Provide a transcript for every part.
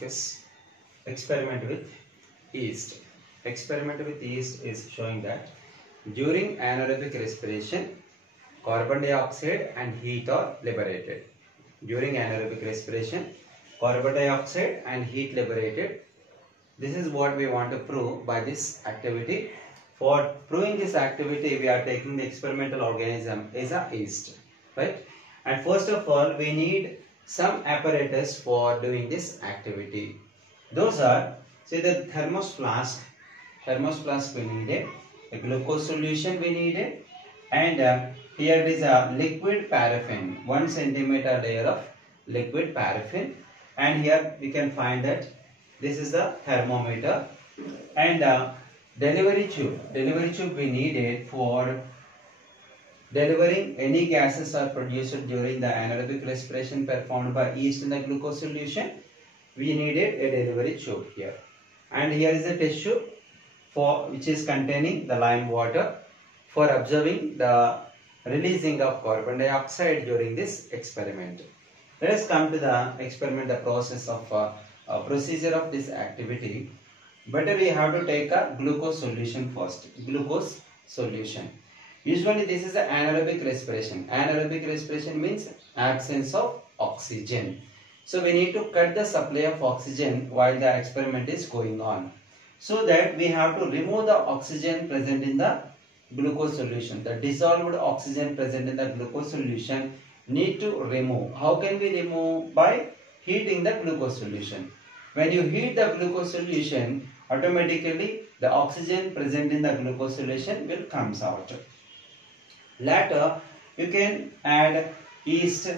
discuss experiment with yeast. Experiment with yeast is showing that during anaerobic respiration, carbon dioxide and heat are liberated. During anaerobic respiration, carbon dioxide and heat liberated. This is what we want to prove by this activity. For proving this activity, we are taking the experimental organism is a yeast, right? And first of all, we need some apparatus for doing this activity. Those are, say, the thermos flask we needed, a glucose solution we needed, and here it is a liquid paraffin, 1 centimeter layer of liquid paraffin, and here we can find that this is the thermometer, and delivery tube we needed for delivering any gases are produced during the anaerobic respiration performed by yeast in the glucose solution. We needed a delivery tube here, and here is a test tube which is containing the lime water for observing the releasing of carbon dioxide during this experiment. Let us come to the experiment, the process of procedure of this activity. Better we have to take a glucose solution first. Glucose solution. Usually this is the anaerobic respiration. Anaerobic respiration means absence of oxygen. So we need to cut the supply of oxygen while the experiment is going on. So that we have to remove the oxygen present in the glucose solution. The dissolved oxygen present in the glucose solution need to remove. How can we remove? By heating the glucose solution. When you heat the glucose solution, automatically the oxygen present in the glucose solution will comes out. Later, you can add yeast,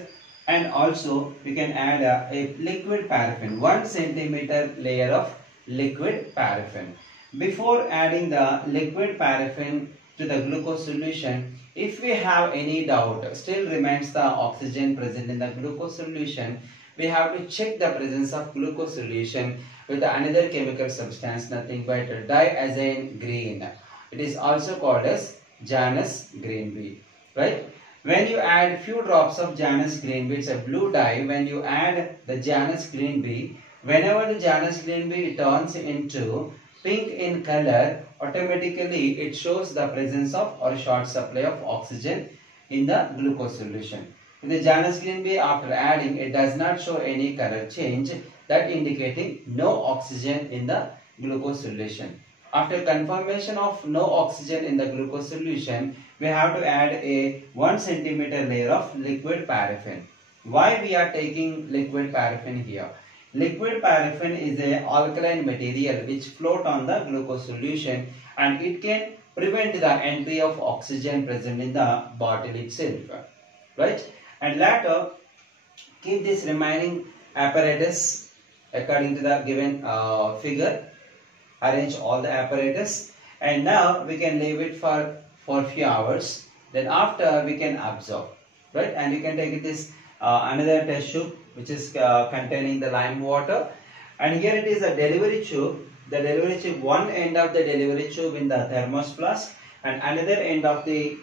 and also you can add a liquid paraffin, 1 centimeter layer of liquid paraffin. Before adding the liquid paraffin to the glucose solution, if we have any doubt, still remains the oxygen present in the glucose solution, we have to check the presence of glucose solution with another chemical substance, nothing but diazine green. It is also called as Janus green bee, right? When you add few drops of Janus green bee, it's a blue dye. When you add the Janus green bee, whenever the Janus green bee turns into pink in color, automatically it shows the presence of or short supply of oxygen in the glucose solution. In the Janus green bee, after adding, it does not show any color change, that indicating no oxygen in the glucose solution. After confirmation of no oxygen in the glucose solution, we have to add a 1 centimeter layer of liquid paraffin. Why we are taking liquid paraffin here? Liquid paraffin is an alkaline material which float on the glucose solution, and it can prevent the entry of oxygen present in the bottle itself, right? And later, keep this remaining apparatus according to the given figure. Arrange all the apparatus, and now we can leave it for few hours. Then after we can observe, right? And you can take this another test tube which is containing the lime water, and here it is a delivery tube. The delivery tube, one end of the delivery tube in the thermos flask, and another end of the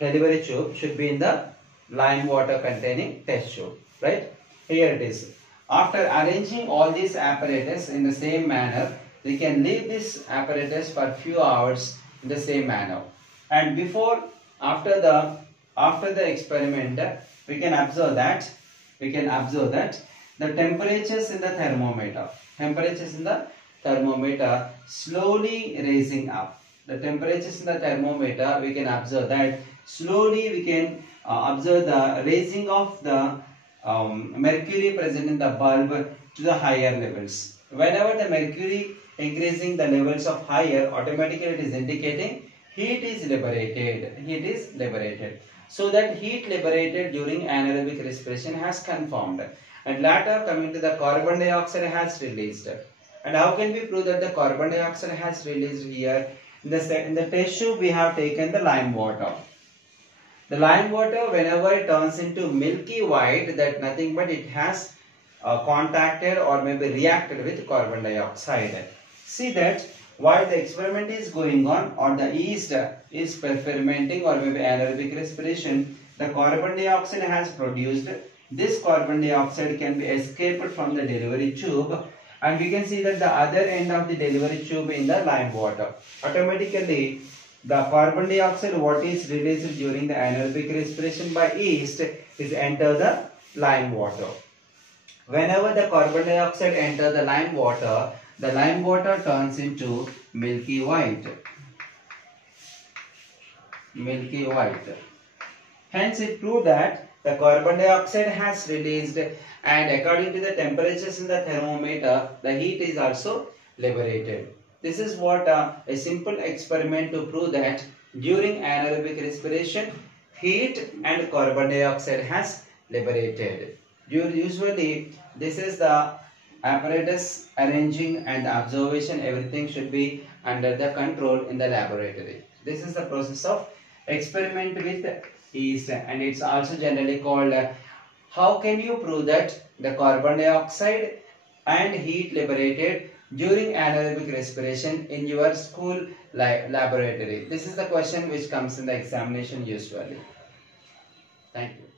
delivery tube should be in the lime water containing test tube, right? Here it is. After arranging all these apparatus in the same manner, we can leave this apparatus for few hours in the same manner. And after the experiment, we can observe that the temperatures in the thermometer slowly raising up. The temperatures in the thermometer, we can observe that slowly we can observe the raising of the mercury present in the bulb to the higher levels. Whenever the mercury increasing the levels of higher, automatically it is indicating heat is liberated. So that heat liberated during anaerobic respiration has confirmed, and later coming to the carbon dioxide has released. And how can we prove that the carbon dioxide has released here? In the test tube we have taken the lime water. The lime water, whenever it turns into milky white, that nothing but it has contacted or maybe reacted with carbon dioxide. See that while the experiment is going on, or the yeast is fermenting or maybe anaerobic respiration, the carbon dioxide has produced this carbon dioxide can be escaped from the delivery tube, and we can see that the other end of the delivery tube in the lime water. Automatically, the carbon dioxide what is released during the anaerobic respiration by yeast is enter the lime water. Whenever the carbon dioxide enter the lime water turns into milky white. Milky white. Hence, it proved that the carbon dioxide has released, and according to the temperatures in the thermometer, the heat is also liberated. This is what a simple experiment to prove that during anaerobic respiration, heat and carbon dioxide has liberated. Usually, this is the apparatus arranging and observation. Everything should be under the control in the laboratory. This is the process of experiment with yeast, and it's also generally called how can you prove that the carbon dioxide and heat liberated during anaerobic respiration in your school laboratory. This is the question which comes in the examination usually. Thank you.